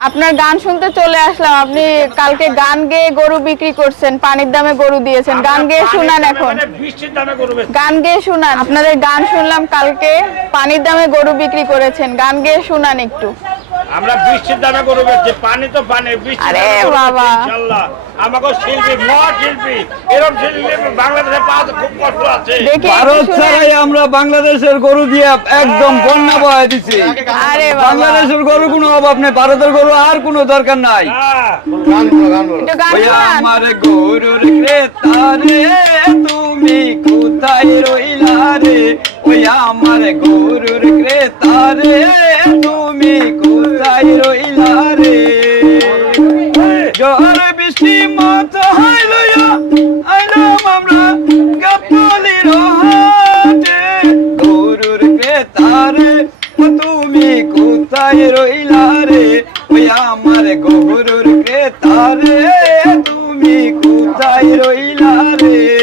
আপনার গান শুনতে চলে আসলাম। আপনি কালকে গান গেয়ে গরু বিক্রি করছেন পানির দামে গরু দিয়েছেন। গান গেয়ে শুনান এখন। মানে। গান গেয়ে শুনান। আপনাদের গান শুনলাম কালকে পানির দামে গরু বিক্রি করেছেন। গান গেয়ে শুনান একটু। আমরা বৃষ্টির দামে গরু বেচছি পানি তো পানি আমাকে শিল্পী মহা শিল্পী এরকম শিল্পী বাংলাদেশে পাওয়া খুব কষ্ট আছে। ভারত ছাড়াই আমরা বাংলাদেশের গরু দিয়ে একদম বন্যা বহাই দিছি। বাংলাদেশের গরু কোনো অভাব নেই ভারতের গরু আর কোনো দরকার নাই। আমার গরুর ক্রেতা রে তুমি কোথায় রইলা রে? ওই আমার গরুর ক্রেতা রে তুমি রইলা রে ঝড় বৃষ্টি মতো হইলয়া আইলাম আমরা গাবতলির হাটে গরুর ক্রেতা রে ও তুমি কোথায় রইলা রে ওই আমার গরুর ক্রেতা রে তুমি কোথায় রইলা রে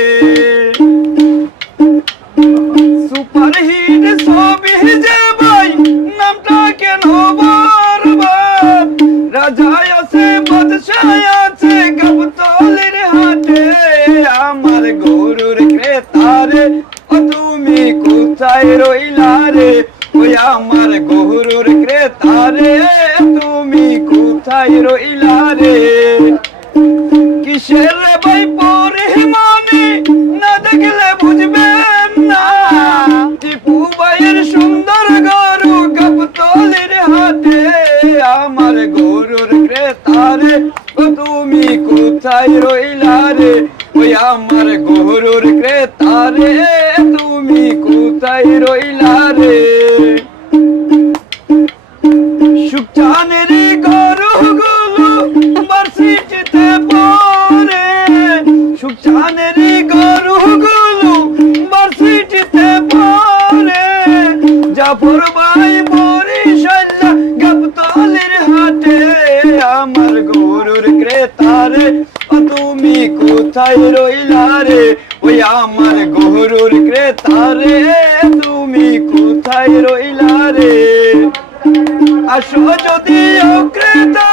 কোথায় রইলা রে, ওই আমার গরুর ক্রেতারে তুমি কোথায় রইলা রে? কিসের ভাই পরিমাণে না দেখলে বুঝবেন না? টিপু ভাইয়ের সুন্দর গরু গাবতলির হাটে আমার গরুর ক্রেতারে ও তুমি কোথায় রইলা রে? ওই আমার গরুর ক্রেতারে তুমি কোথায় রইলা রে? সুচানের গরুগুলো বার্ষিকতে পরে সুচানের গরুগুলো বার্ষিকতে পরে জাফর তুমি কোথায় রইলা রে? ওই আমার গরুর ক্রেতারে তুমি কোথায় রইলা রে? আসো যদি ক্রেতা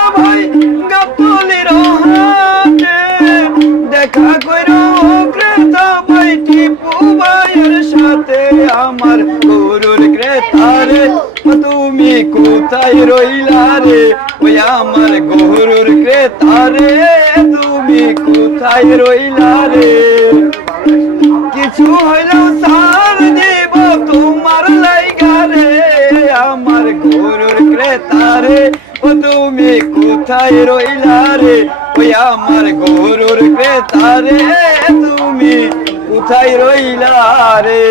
কোথায় রইলা রে? ওই আমার গরুর ক্রেতারে তুমি কোথায় রইলা রে? কিছু হইলেও সার দিব তোমার লাইগা রে, আমার গরুর ক্রেতারে ও তুমি কোথায় রইলা রে? ওই আমার গরুর ক্রেতারে তুমি কোথায় রইলা রে?